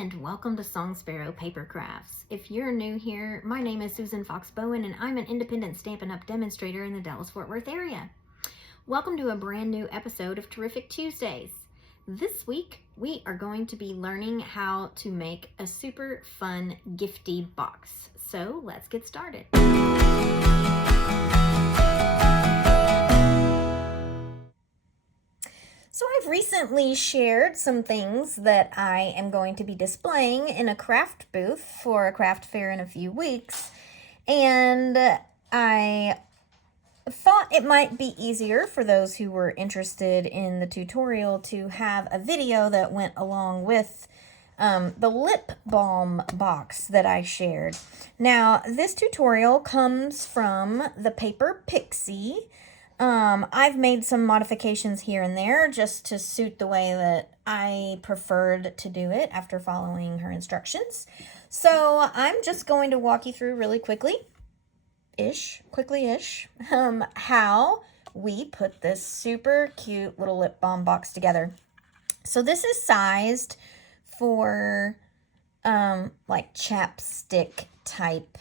and welcome to Song Sparrow Paper Crafts. If you're new here, my name is Susan Fox Bowen and I'm an independent Stampin' Up! Demonstrator in the Dallas-Fort Worth area. Welcome to a brand new episode of Terrific Tuesdays. This week, we are going to be learning how to make a super fun gifty box. So let's get started. So I've recently shared some things that I am going to be displaying in a craft booth for a craft fair in a few weeks. And I thought it might be easier for those who were interested in the tutorial to have a video that went along with the lip balm box that I shared. Now, this tutorial comes from the paper Pixie. I've made some modifications here and there just to suit the way that I preferred to do it after following her instructions. So I'm just going to walk you through really quickly-ish, how we put this super cute little lip balm box together. So this is sized for like chapstick type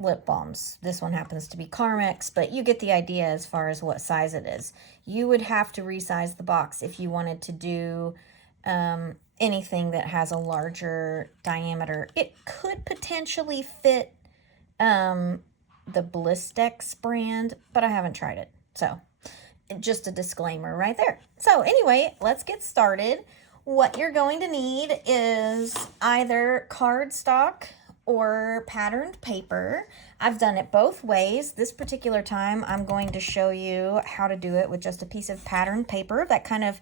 lip balms. This one happens to be Carmex, but you get the idea as far as what size it is. You would have to resize the box if you wanted to do anything that has a larger diameter. It could potentially fit the Blistex brand, but I haven't tried it. So just a disclaimer right there. So anyway, let's get started. What you're going to need is either cardstock or patterned paper. I've done it both ways. This particular time, I'm going to show you how to do it with just a piece of patterned paper that kind of,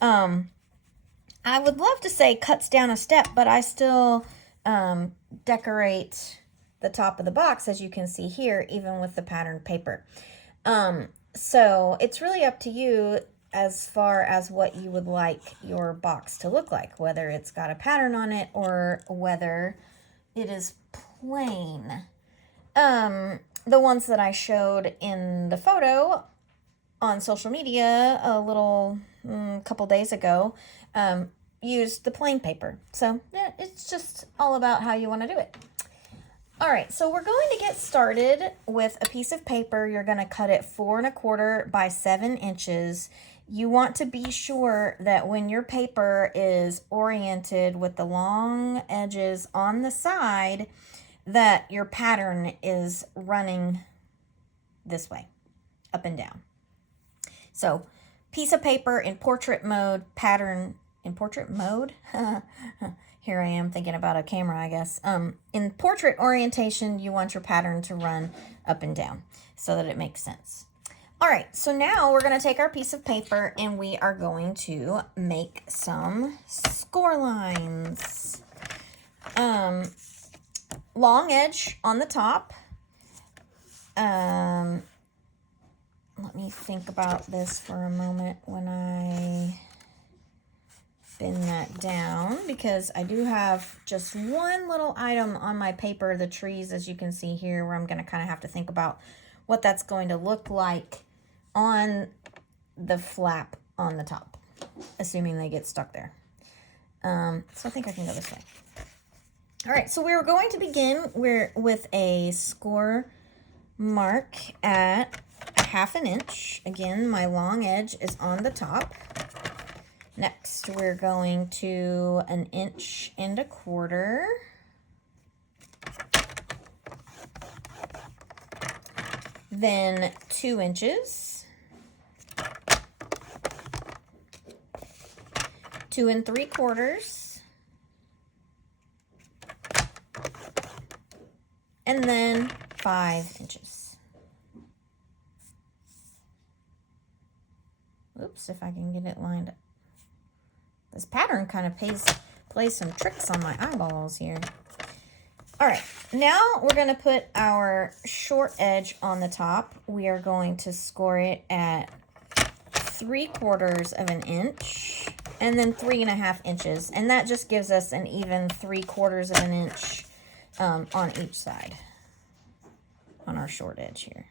I would love to say cuts down a step, but I still decorate the top of the box, as you can see here, even with the patterned paper. So it's really up to you as far as what you would like your box to look like, whether it's got a pattern on it or whether it is plain. The ones that I showed in the photo on social media a little couple days ago used the plain paper. So yeah, it's just all about how you want to do it. All right, so we're going to get started with a piece of paper. You're going to cut it 4 1/4 by 7 inches. You want to be sure that when your paper is oriented with the long edges on the side, that your pattern is running this way, up and down. So, piece of paper in portrait mode, pattern in portrait mode. Here I am thinking about a camera, I guess. In portrait orientation, you want your pattern to run up and down so that it makes sense. All right, so now we're going to take our piece of paper and we are going to make some score lines. Long edge on the top. Let me think about this for a moment when I bend that down, because I do have just one little item on my paper, the trees, as you can see here, where I'm going to kind of have to think about what that's going to look like on the flap on the top, assuming they get stuck there. So I think I can go this way. All right, so we're going to begin with a score mark at 1/2 inch. Again, my long edge is on the top. Next, we're going to 1 1/4 inches. Then 2 inches. 2 3/4. And then 5 inches. Oops, if I can get it lined up. This pattern kind of plays some tricks on my eyeballs here. All right, now we're going to put our short edge on the top. We are going to score it at 3/4 inch and then 3 1/2 inches. And that just gives us an even 3/4 inch on each side on our short edge here.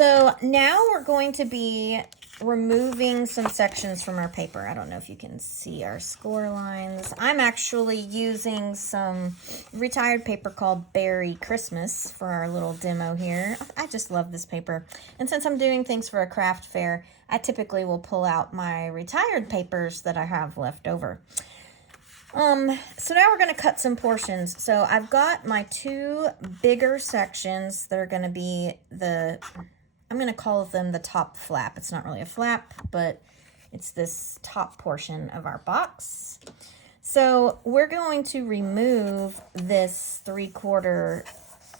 So now we're going to be removing some sections from our paper. I don't know if you can see our score lines. I'm actually using some retired paper called Berry Christmas for our little demo here. I just love this paper. And since I'm doing things for a craft fair, I typically will pull out my retired papers that I have left over. So now we're going to cut some portions. So I've got my two bigger sections that are going to be I'm going to call them the top flap. It's not really a flap, but it's this top portion of our box. So we're going to remove this 3/4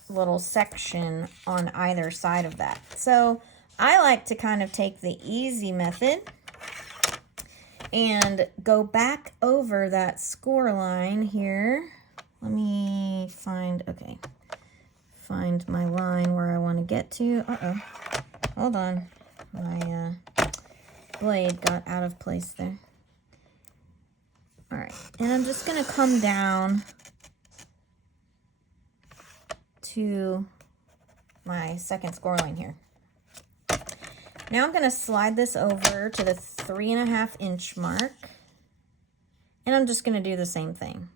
little section on either side of that. So I like to kind of take the easy method and go back over that score line here. Let me find my line where I want to get to. Hold on. My blade got out of place there. All right, and I'm just going to come down to my second score line here. Now I'm going to slide this over to the 3.5 inch mark, and I'm just going to do the same thing.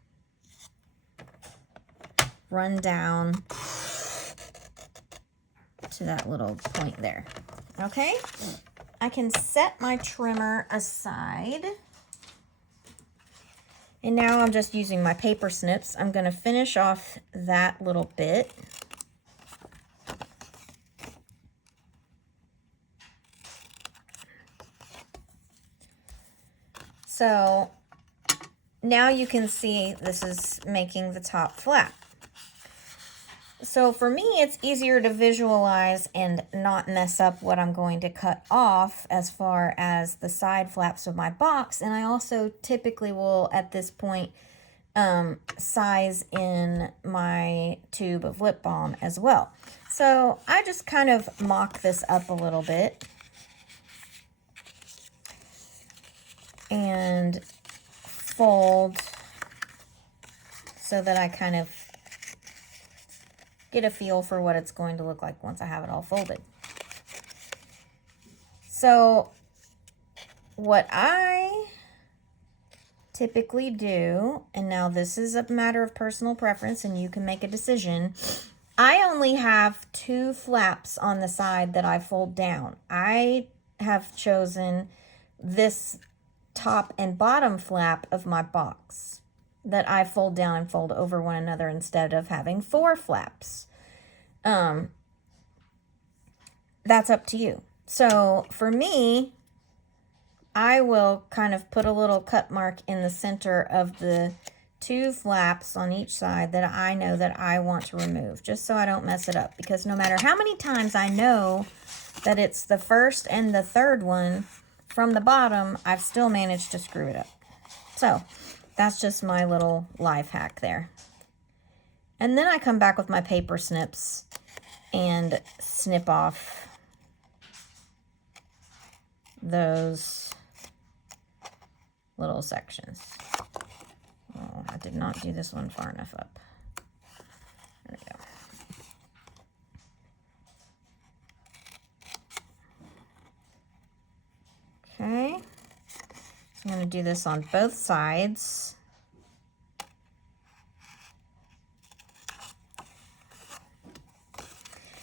Run down to that little point there. Okay, I can set my trimmer aside, and now I'm just using my paper snips. I'm going to finish off that little bit. So now you can see this is making the top flap. So for me, it's easier to visualize and not mess up what I'm going to cut off as far as the side flaps of my box. And I also typically will, at this point, size in my tube of lip balm as well. So I just kind of mock this up a little bit and fold so that I kind of get a feel for what it's going to look like once I have it all folded. So what I typically do, and now this is a matter of personal preference and you can make a decision, I only have 2 flaps on the side that I fold down. I have chosen this top and bottom flap of my box that I fold down and fold over one another instead of having 4 flaps. That's up to you. So for me, I will kind of put a little cut mark in the center of the 2 flaps on each side that I know that I want to remove, just so I don't mess it up, because no matter how many times I know that it's the first and the third one from the bottom, I've still managed to screw it up. So that's just my little life hack there. And then I come back with my paper snips and snip off those little sections. Oh, I did not do this one far enough up. There we go. Okay. So I'm going to do this on both sides.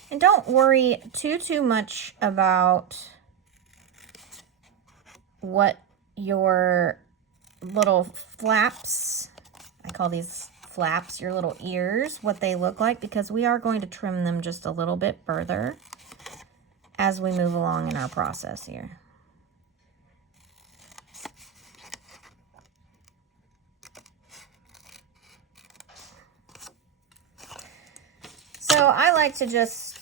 And don't worry too much about what your little flaps, I call these flaps, your little ears, what they look like, because we are going to trim them just a little bit further as we move along in our process here. So I like to just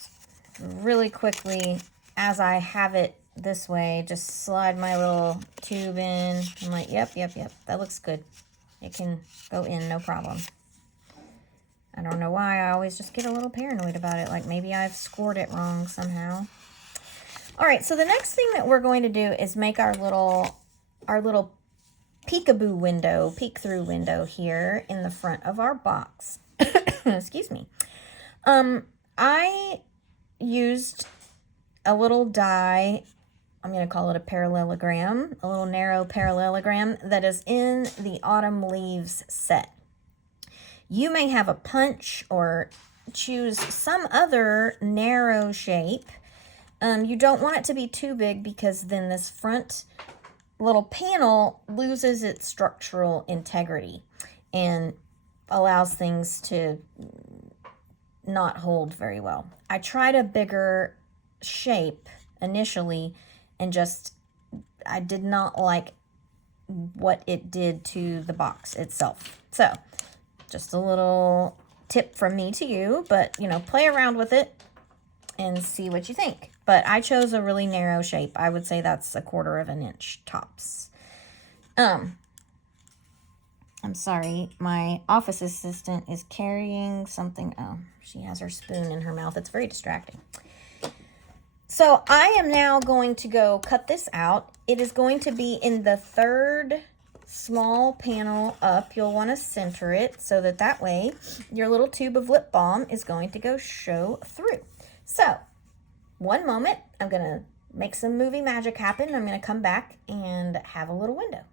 really quickly, as I have it this way, just slide my little tube in. I'm like, yep, that looks good. It can go in, no problem. I don't know why, I always just get a little paranoid about it, like maybe I've scored it wrong somehow. All right, so the next thing that we're going to do is make our little peekaboo window, peek-through window here in the front of our box. Excuse me. I used a little die. I'm going to call it a parallelogram, a little narrow parallelogram that is in the Autumn Leaves set. You may have a punch or choose some other narrow shape. You don't want it to be too big because then this front little panel loses its structural integrity and allows things to not hold very well. I tried a bigger shape initially and I did not like what it did to the box itself. So just a little tip from me to you, but play around with it and see what you think. But I chose a really narrow shape. I would say that's 1/4 of an inch tops. I'm sorry, my office assistant is carrying something. Oh, she has her spoon in her mouth. It's very distracting. So I am now going to go cut this out. It is going to be in the 3rd small panel up. You'll want to center it so that way your little tube of lip balm is going to go show through. So one moment, I'm going to make some movie magic happen. I'm going to come back and have a little window.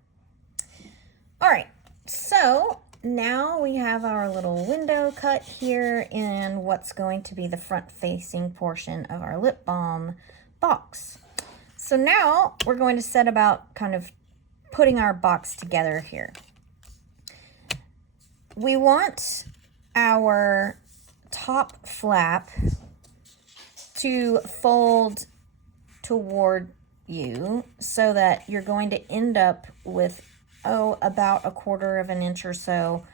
All right, so now we have our little window cut here in what's going to be the front-facing portion of our lip balm box. So now we're going to set about kind of putting our box together here. We want our top flap to fold toward you so that you're going to end up with about 1/4 of an inch or so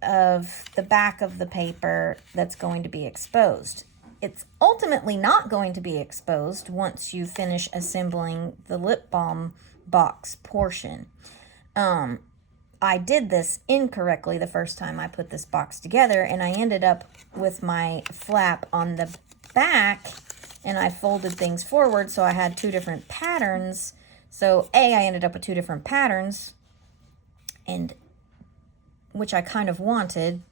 of the back of the paper that's going to be exposed. It's ultimately not going to be exposed once you finish assembling the lip balm box portion. I did this incorrectly the first time I put this box together, and I ended up with my flap on the back, and I folded things forward, so I had 2 different patterns. So I ended up with 2 different patterns, and which I kind of wanted,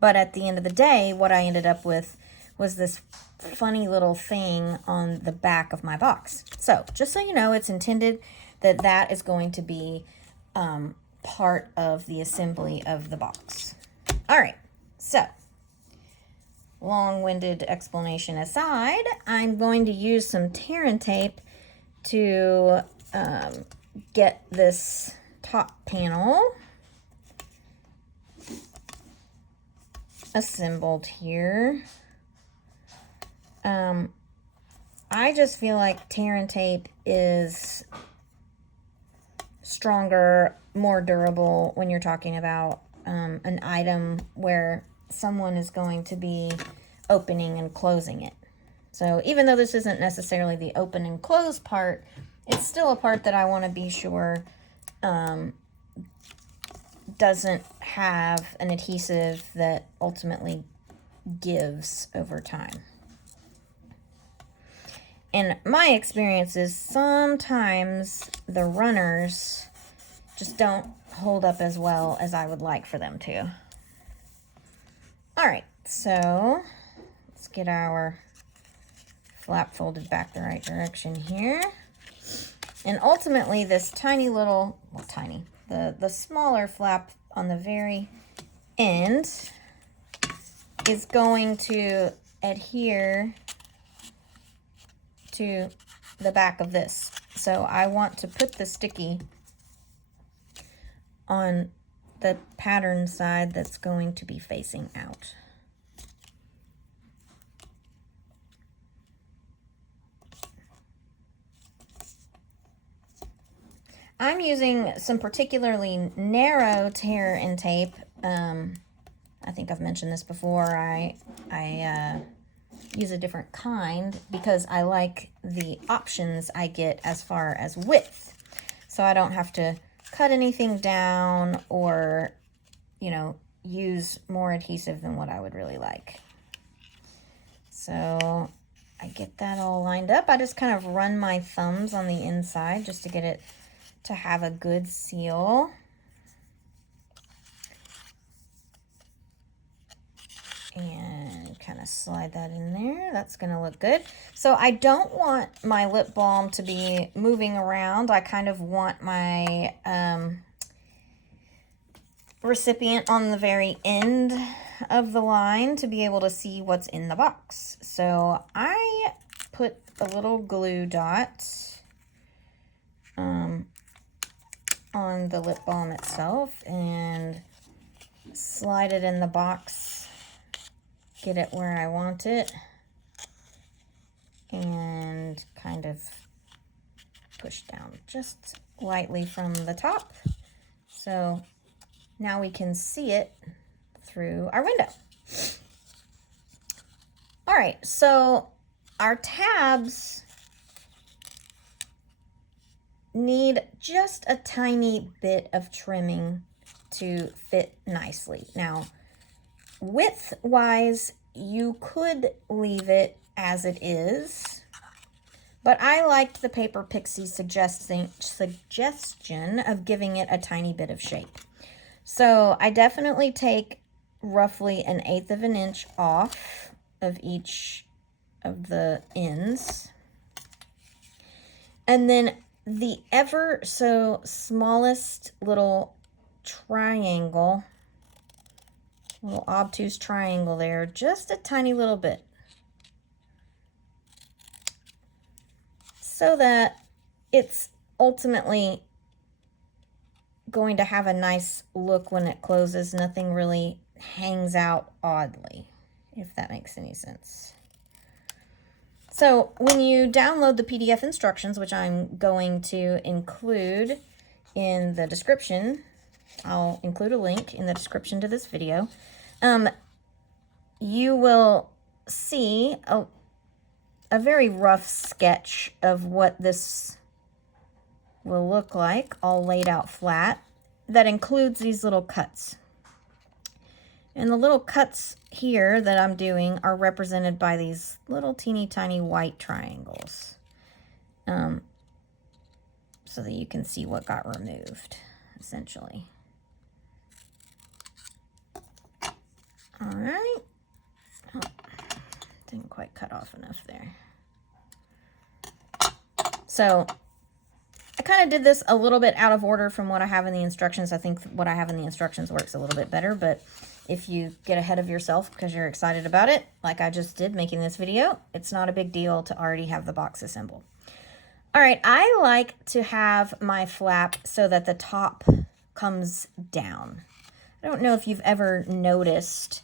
but at the end of the day, what I ended up with was this funny little thing on the back of my box. So just so you know, it's intended that is going to be part of the assembly of the box. All right, so long-winded explanation aside, I'm going to use some tear and tape to get this top panel assembled here. I just feel like tear and tape is stronger, more durable when you're talking about an item where someone is going to be opening and closing it. So even though this isn't necessarily the open and close part, it's still a part that I want to be sure doesn't have an adhesive that ultimately gives over time. And my experience is sometimes the runners just don't hold up as well as I would like for them to. All right, so let's get our flap folded back the right direction here. And ultimately this tiny little, well, tiny, the smaller flap on the very end is going to adhere to the back of this. So I want to put the sticky on the pattern side that's going to be facing out. I'm using some particularly narrow tear and tape. I think I've mentioned this before. I use a different kind because I like the options I get as far as width. So I don't have to cut anything down or, use more adhesive than what I would really like. So I get that all lined up. I just kind of run my thumbs on the inside just to get it to have a good seal. And kind gonna slide that in there. That's gonna look good. So I don't want my lip balm to be moving around. I kind of want my recipient on the very end of the line to be able to see what's in the box. So I put a little glue dot on the lip balm itself and slide it in the box, get it where I want it, and kind of push down just lightly from the top. So now we can see it through our window. All right, so our tabs need just a tiny bit of trimming to fit nicely. Now, width-wise, you could leave it as it is, but I liked the Paper Pixie's suggestion of giving it a tiny bit of shape. So I definitely take roughly 1/8 of an inch off of each of the ends. And then the ever so smallest little triangle, little obtuse triangle there, just a tiny little bit, so that it's ultimately going to have a nice look when it closes. Nothing really hangs out oddly, if that makes any sense. So when you download the PDF instructions, which I'm going to include in the description, I'll include a link in the description to this video, you will see a very rough sketch of what this will look like, all laid out flat, that includes these little cuts. And the little cuts here that I'm doing are represented by these little teeny tiny white triangles, so that you can see what got removed, essentially. All right. Oh, didn't quite cut off enough there. So I kind of did this a little bit out of order from what I have in the instructions. I think what I have in the instructions works a little bit better, but if you get ahead of yourself because you're excited about it, like I just did making this video, it's not a big deal to already have the box assembled. All right, I like to have my flap so that the top comes down. I don't know if you've ever noticed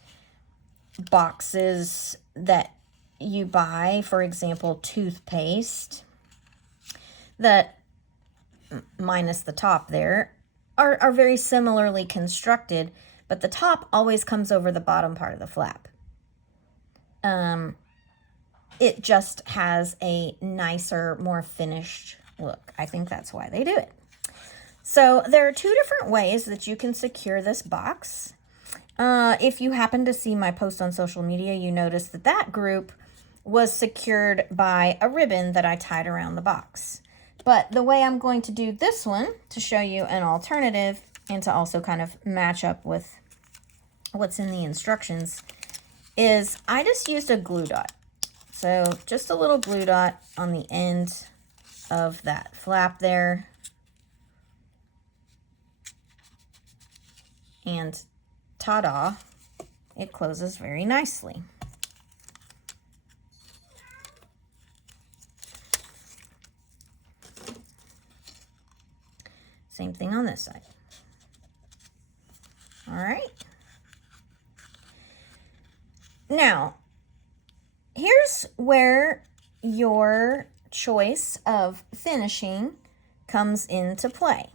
boxes that you buy, for example, toothpaste, that, minus the top there, are very similarly constructed, but the top always comes over the bottom part of the flap. It just has a nicer, more finished look. I think that's why they do it. So there are two different ways that you can secure this box. If you happen to see my post on social media, you notice that that group was secured by a ribbon that I tied around the box. But the way I'm going to do this one, to show you an alternative and to also kind of match up with what's in the instructions, is I just used a glue dot. So just a little glue dot on the end of that flap there. And ta-da, it closes very nicely. Same thing on this side. All right. Now, here's where your choice of finishing comes into play.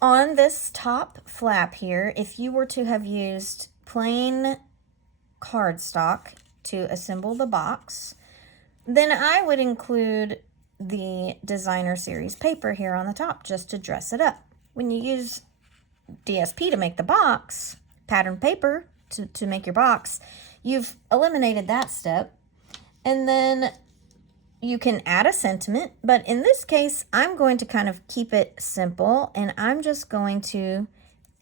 On this top flap here, if you were to have used plain cardstock to assemble the box, then I would include the designer series paper here on the top just to dress it up. When you use DSP to make the box, pattern paper to make your box, you've eliminated that step. And then you can add a sentiment, but in this case, I'm going to kind of keep it simple, and I'm just going to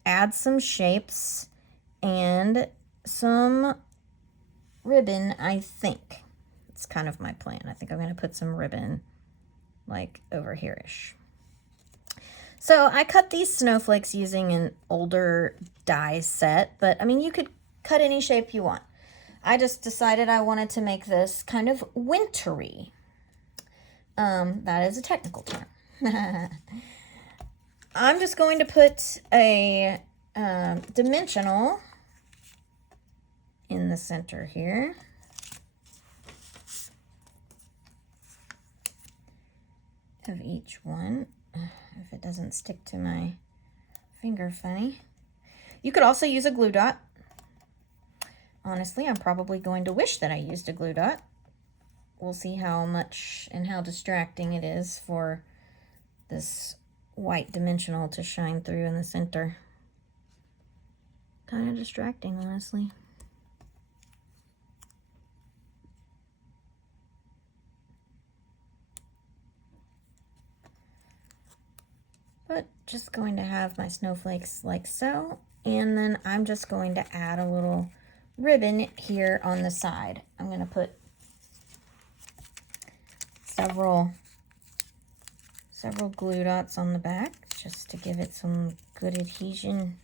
add some shapes and some ribbon, I think. It's kind of my plan. I think I'm going to put some ribbon like over here-ish. So I cut these snowflakes using an older die set, but I mean, you could cut any shape you want. I just decided I wanted to make this kind of wintry. That is a technical term. I'm just going to put a dimensional in the center here. Of each one, if it doesn't stick to my finger funny. You could also use a glue dot. Honestly, I'm probably going to wish that I used a glue dot. We'll see how much and how distracting it is for this white dimensional to shine through in the center. Kind of distracting, honestly. But just going to have my snowflakes like so. And then I'm just going to add a little ribbon here on the side. I'm going to put several glue dots on the back just to give it some good adhesion,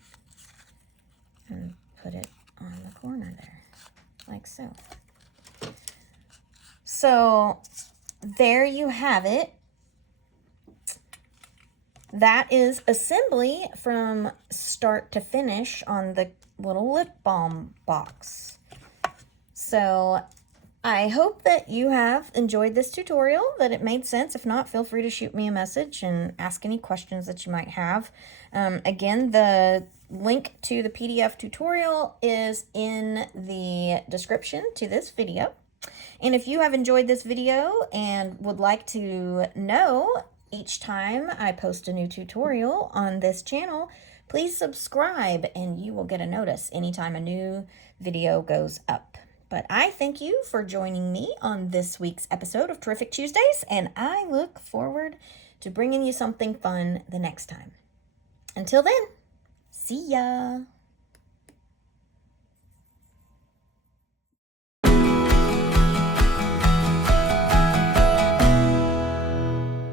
and put it on the corner there like so. So there you have it. That is assembly from start to finish on the little lip balm box. So I hope that you have enjoyed this tutorial, that it made sense. If not, feel free to shoot me a message and ask any questions that you might have. Again, the link to the PDF tutorial is in the description to this video. And if you have enjoyed this video and would like to know each time I post a new tutorial on this channel, please subscribe and you will get a notice anytime a new video goes up. But I thank you for joining me on this week's episode of Terrific Tuesdays, and I look forward to bringing you something fun the next time. Until then, see ya!